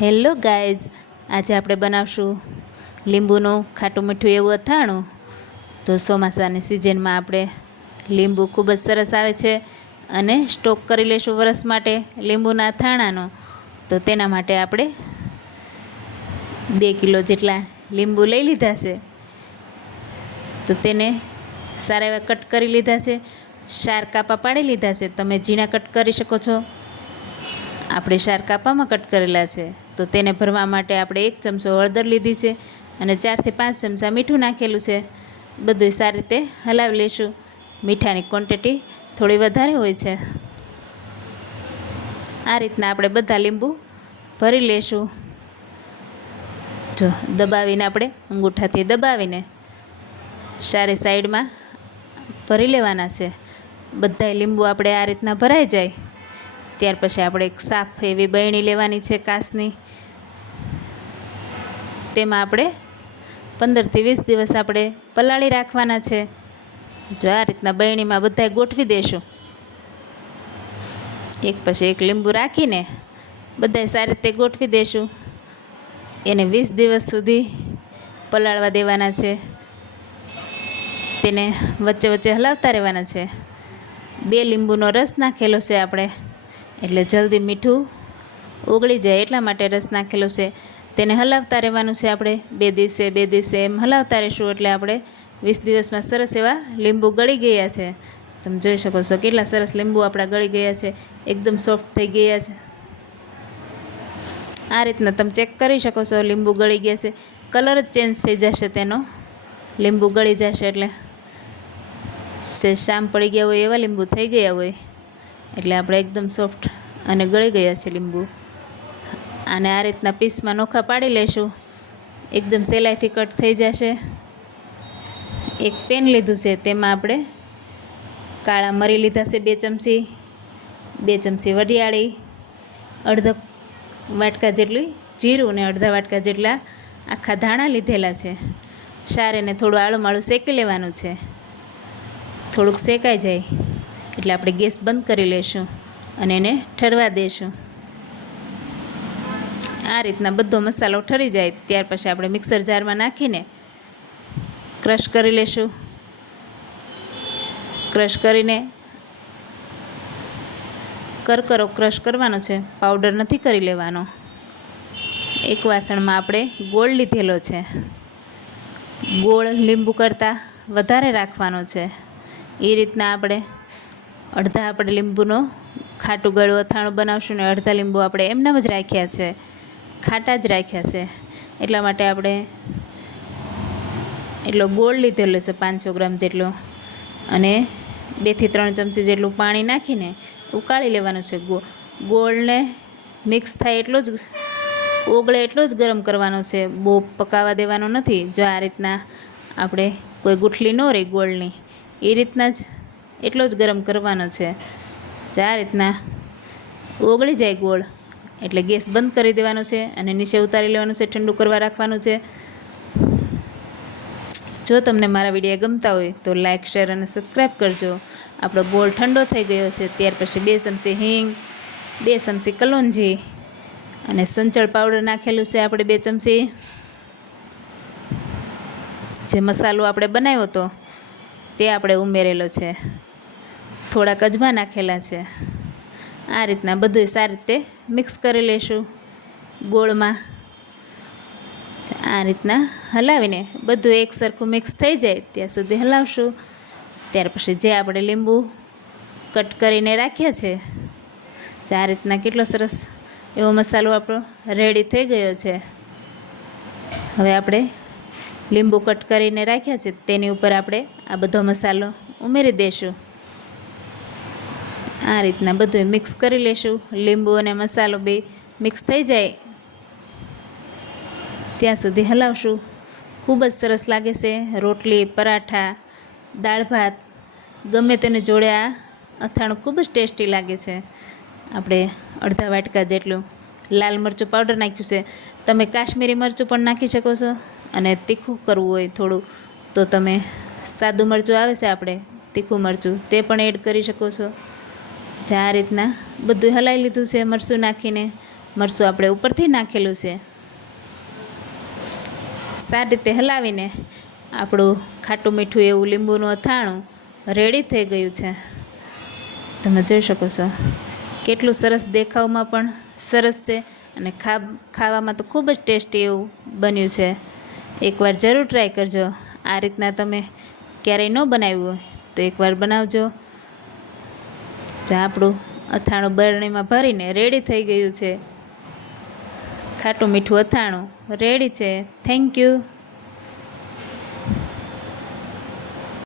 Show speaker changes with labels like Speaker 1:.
Speaker 1: Hello guys, આજે આપણે બનાવશું લીંબુનું ખાટું મીઠું એવું અથાણું. તો ચોમાસાની સિઝનમાં આપણે લીંબુ ખૂબ જ સરસ આવે છે અને સ્ટોક કરી લઈશું વરસ માટે લીંબુના અથાણાનો. તો તેના માટે આપણે બે કિલો જેટલા લીંબુ લઈ લીધા છે. તો તેને સારા એવા કટ કરી લીધા છે. શાર કાપા પાડી લીધા છે. તમે ઝીણા કટ કરી શકો છો. આપણે શાર કાપામાં કટ કરેલા છે. તો તેને ભરવા માટે આપણે એક ચમચો હળદર લીધી છે અને ચારથી પાંચ ચમચા મીઠું નાખેલું છે. બધું સારી રીતે હલાવી લઈશું મીઠાની ક્વોન્ટિટી થોડી વધારે હોય છે. આ રીતના આપણે બધા લીંબુ ભરી લઈશું જો દબાવીને આપણે અંગૂઠાથી દબાવીને સારી સાઈડમાં ભરી લેવાના છે. બધાય લીંબુ આપણે આ રીતના ભરાઈ જાય. ત્યાર પછી આપણે એક સાફ એવી બહેણી લેવાની છે કાચની. તેમાં આપણે પંદરથી વીસ દિવસ આપણે પલાળી રાખવાના છે. જો આ રીતના બરણીમાં બધાય ગોઠવી દેશું. એક પછી એક લીંબુ રાખીને બધાય સારી રીતે ગોઠવી દેશું. એને વીસ દિવસ સુધી પલાળવા દેવાના છે. તેને વચ્ચે વચ્ચે હલાવતા રહેવાના છે. બે લીંબુનો રસ નાખેલો છે આપણે. એટલે જલ્દી મીઠું ઓગળી જાય એટલા માટે રસ નાખેલો છે. તેને હલાવતા રહેવાનું છે આપણે. બે દિવસે બે દિવસે એમ હલાવતા રહીશું એટલે આપણે વીસ દિવસમાં સરસ એવા લીંબુ ગળી ગયા છે. તમે જોઈ શકો છો કેટલા સરસ લીંબુ આપણા ગળી ગયા છે. એકદમ સોફ્ટ થઈ ગયા છે. આ રીતના તમે ચેક કરી શકો છો લીંબુ ગળી ગયા છે. કલર જ ચેન્જ થઈ જશે તેનો. લીંબુ ગળી જશે એટલે. સે શામ પડી ગયા હોય એવા લીંબુ થઈ ગયા હોય. એટલે આપણે એકદમ સોફ્ટ અને ગળી ગયા છે લીંબુ. અને આ રીતના પીસમાં નોખા પાડી લઈશું એકદમ સહેલાઈથી કટ થઈ જશે. એક પેન લીધું છે, તેમાં આપણે કાળા મરી લીધા છે બે ચમચી બે ચમચી વરિયાળી, અડધા વાટકા જેટલું જીરું ને અડધા વાટકા જેટલા આખા ધાણા લીધેલા છે. સારેને થોડું આળું માળું શેકી લેવાનું છે. થોડુંક શેકાઈ જાય એટલે આપણે ગેસ બંધ કરી લઈશું અને એને ઠરવા દઈશું આ રીતના બધો મસાલો ઠરી જાય, ત્યાર પછી આપણે મિક્સર જારમાં નાખીને ક્રશ કરી લઈશું ક્રશ કરીને કરકરો ક્રશ કરવાનો છે, પાવડર નથી કરી લેવાનો. એક વાસણમાં આપણે ગોળ લીધેલો છે. ગોળ લીંબુ કરતાં વધારે રાખવાનો છે. એ રીતના આપણે અડધા આપણે લીંબુનો ખાટું ગળું અથાણું બનાવશું ને અડધા લીંબુ આપણે એમનામ જ રાખ્યા છે. ખાટા જ રાખ્યા છે. એટલા માટે આપણે એટલો ગોળ લીધેલો છે પાંચસો ગ્રામ જેટલો. અને બેથી ત્રણ ચમચી જેટલું પાણી નાખીને ઉકાળી લેવાનું છે ગોળ ગોળને મિક્સ થાય એટલો જ ઓગળે એટલો જ ગરમ કરવાનો છે. બહુ પકાવવા દેવાનો નથી. જો આ રીતના આપણે કોઈ ગુઠલી ન રહી ગોળની, એ રીતના જ એટલો જ ગરમ કરવાનો છે. જે આ રીતના ઓગળી જાય ગોળ એટલે ગેસ બંધ કરી દેવાનો છે અને નીચે ઉતારી લેવાનું છે, ઠંડુ કરવા રાખવાનું છે. જો તમને મારા વીડિયો ગમતા હોય તો લાઇક શેર અને સબસ્ક્રાઈબ કરજો. આપણો ગોળ ઠંડો થઈ ગયો છે, ત્યાર પછી બે ચમચી હિંગ, બે ચમચી કલોંજી અને સંચળ પાવડર નાખેલું છે આપણે બે ચમચી. જે મસાલો આપણે બનાવ્યો હતો તે આપણે ઉમેરેલો છે. થોડાક અજમા નાખેલા છે. આ રીતના બધું સારી રીતે મિક્સ કરી લઈશું ગોળમાં. આ રીતના હલાવીને બધું એક સરખું મિક્સ થઈ જાય ત્યાં સુધી હલાવશું. ત્યાર પછી જે આપણે લીંબુ કટ કરીને રાખ્યા છે આ રીતના કેટલો સરસ એવો મસાલો આપણો રેડી થઈ ગયો છે. હવે આપણે લીંબુ કટ કરીને રાખ્યા છે, તેની ઉપર આપણે આ બધો મસાલો ઉમેરી દઈશું આ રીતના બધું મિક્સ કરી લઈશું લીંબુ અને મસાલો બે મિક્સ થઈ જાય. ત્યાં સુધી હલાવશું. ખૂબ જ સરસ લાગે છે. રોટલી, પરાઠા, દાળ ભાત, ગમે તેને જોડે આ અથાણું ખૂબ જ ટેસ્ટી લાગે છે. આપણે અડધા વાટકા જેટલું લાલ મરચું પાવડર નાખ્યું છે. તમે કાશ્મીરી મરચું પણ નાખી શકો છો અને તીખું કરવું હોય થોડું, તો તમે સાદું મરચું આવે છે આપણે, તીખું મરચું, તે પણ એડ કરી શકો છો. જે આ રીતના બધું હલાવી લીધું છે, મરચું નાખીને. મરચું આપણે ઉપરથી નાખેલું છે. સારી રીતે હલાવીને આપણું ખાટું મીઠું એવું લીંબુનું અથાણું રેડી થઈ ગયું છે. તમે જોઈ શકો છો. કેટલું સરસ દેખાવમાં પણ સરસ છે અને ખા, ખાવામાં તો ખૂબ જ ટેસ્ટી એવું બન્યું છે. એકવાર જરૂર ટ્રાય કરજો. આ રીતના તમે ક્યારેય ન બનાવ્યું હોય તો એકવાર બનાવજો. આપણું અથાણું બરણીમાં ભરીને રેડી થઈ ગયું છે. ખાટું મીઠું અથાણું રેડી છે. Thank you